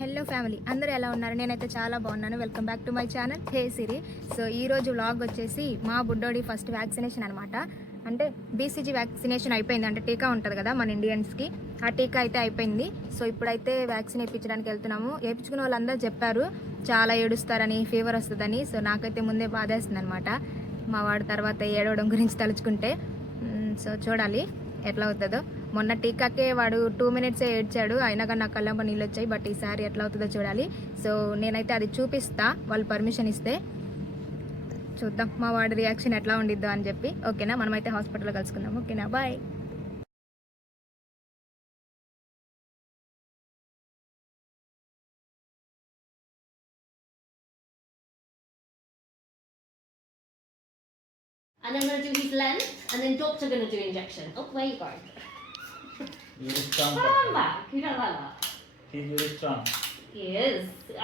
Hello family, అందరూ ఎలా ఉన్నారు? నేనైతే చాలా బాగున్నాను. Welcome back to my channel హే సిరి. సో ఈరోజు వ్లాగ్ వచ్చేసి మా బుడ్డోడి ఫస్ట్ వ్యాక్సినేషన్ అనమాట. అంటే బీసీజీ వ్యాక్సినేషన్ అయిపోయింది. అంటే టీకా ఉంటుంది కదా మన ఇండియన్స్కి, ఆ టీకా అయితే అయిపోయింది. సో ఇప్పుడైతే వ్యాక్సిన్ వేయించడానికి వెళ్తున్నాము. వేయించుకున్న వాళ్ళందరూ చెప్పారు చాలా ఏడుస్తారని, ఫీవర్ వస్తుందని. సో నాకైతే ముందే బాధేస్తుంది అనమాట మా వాడు తర్వాత ఏడవడం గురించి తలుచుకుంటే. సో చూడాలి ఎట్లా అవుతుందో. మొన్న టీకాకే వాడు 2 minutes ఏడ్చాడు, అయినా కానీ నాకు కళ్ళంప నీళ్ళు వచ్చాయి. బట్ ఈసారి ఎట్లా అవుతుందో చూడాలి. సో నేనైతే అది చూపిస్తా, వాళ్ళు పర్మిషన్ ఇస్తే. చూద్దాం మా వాడి రియాక్షన్ ఎట్లా ఉండిద్దో అని చెప్పి. ఓకేనా, మనమైతే హాస్పిటల్లో కలుసుకుందాం. ఓకేనా, bye. And I'm going to do his length, and then doctor going to do injection. Oh, where you going? You're strong. Come back. You don't like that. He's very strong. He is.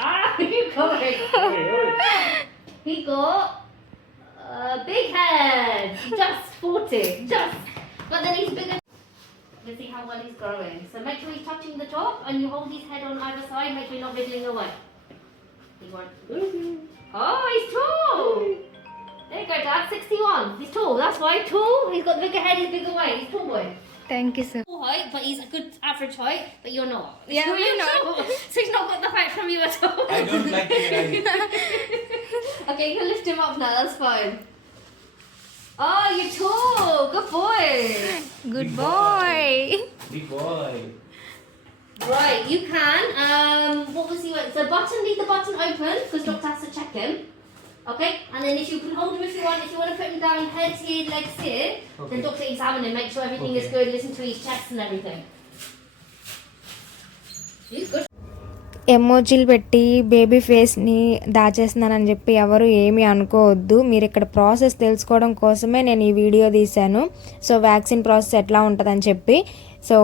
Ah, you going? He got a big head. Just 40. Just. But then he's bigger. Let's see how well he's growing. So make sure he's touching the top, and you hold his head on either side. Make sure you're not wiggling away. He's going. Oh, he's tall. There you go, Dad. 61. He's tall. That's why tall. He's got the bigger head. He's bigger weight. He's tall boy. Thank you sir. Tall height, but he's a good average height. But you're not. Yeah, you're you know. tall. So he's not got the height from you at all. I don't like it. Okay, you can lift him up now. That's fine. Oh, you're tall. Good boy. Good boy. Big boy. Right, you can. What was he? So button, leave the button open because doctor has to check him. Okay, and then if you can hold him if you want. If you want to put him down, head here, legs here, then doctor examine him, make sure everything is good, listen to his chest and everything. He's good. ఎమోజీలు పెట్టి బేబీ ఫేస్ని దాచేస్తున్నానని చెప్పి ఎవరు ఏమీ అనుకోవద్దు. మీరు ఇక్కడ ప్రాసెస్ తెలుసుకోవడం కోసమే నేను ఈ వీడియో తీశాను. సో వ్యాక్సిన్ ప్రాసెస్ ఎట్లా ఉంటుందని చెప్పి. సో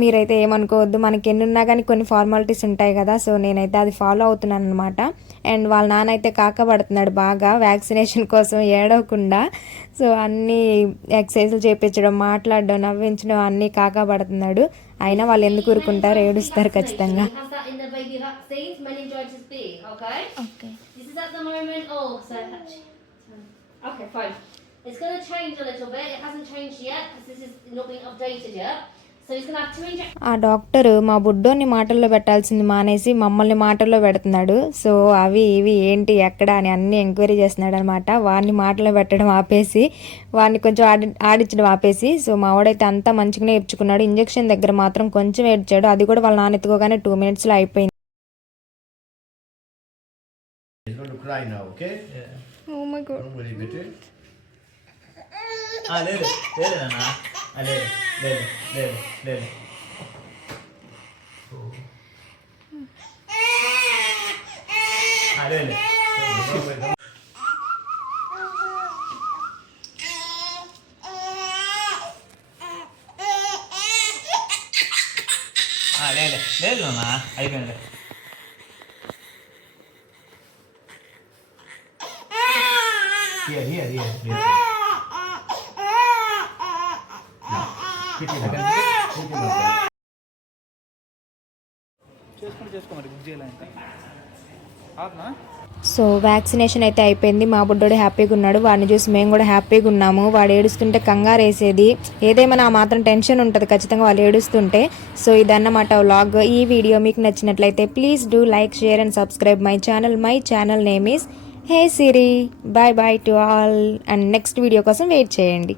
మీరైతే ఏమనుకోవద్దు. మనకి ఎన్ని ఉన్నా కానీ కొన్ని ఫార్మాలిటీస్ ఉంటాయి కదా. సో నేనైతే అది ఫాలో అవుతున్నాను అనమాట. అండ్ వాళ్ళ నాన్న అయితే కాకపడుతున్నాడు బాగా వ్యాక్సినేషన్ కోసం ఏడవకుండా. సో అన్నీ ఎక్సర్సైజులు చేయించడం, మాట్లాడడం, నవ్వించడం అన్నీ కాకపడుతున్నాడు. అయినా వాళ్ళు ఎందుకు ఊరుకుంటారు, ఏడుస్తారు ఖచ్చితంగా. Has that in the baby vaccines, meningitis B, okay? Okay. This is at the moment, okay, fine. It's going to change a little bit. It hasn't changed yet because this is not being updated yet. So he's going to have 2 injections. ఆ డాక్టర్ మా బుడ్డోని మాటల్లో పెట్టాల్సింది మానేసి మమ్మల్ని మాటల్లో పెడుతున్నాడు. సో అవి ఇవి ఏంటి ఎక్కడ అని అన్ని ఎంక్వైరీ చేస్తున్నాడు అనమాట. వాడిని మాటల్లో పెట్టడం ఆపేసి, వాడిని కొంచెం ఆడించడం ఆపేసి. సో మా వాడైతే అంతా మంచిగానే ఇచ్చుకున్నాడు. ఇంజెక్షన్ దగ్గర మాత్రం కొంచెం ఏడ్చాడు. అది కూడా వాళ్ళ నాన్న ఎత్తుకోగానే 2 minutesలో అయిపోయింది. He's going to cry now, okay? Yeah. Oh my God. Don't worry, bitte. లేదు నాన్న. లేదు. లేదు. లేదు నాన్న, అయిపోయింది. Here. చేసుకో మరి బుక్ చేయాలంటే. సో వ్యాక్సినేషన్ అయితే అయిపోయింది. మా బుడ్డోడు హ్యాపీగా ఉన్నాడు. వాడిని చూసి మేము కూడా హ్యాపీగా ఉన్నాము. వాడు ఏడుస్తుంటే కంగారు వేసేది. ఏదేమైనా ఆ మాత్రం టెన్షన్ ఉంటుంది ఖచ్చితంగా వాళ్ళు ఏడుస్తుంటే. సో ఇదన్నమాట వ్లాగ్. ఈ వీడియో మీకు నచ్చినట్లయితే please do like, share and subscribe my channel. My channel name is hey Siri. Bye to all. And next video కోసం వెయిట్ చేయండి.